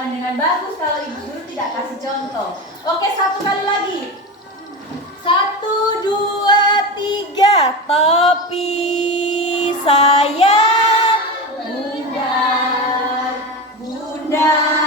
mengerjakan dengan bagus kalau ibu guru tidak kasih contoh. Oke, satu kali lagi. 1, 2, 3. Topi saya bundar, bundar.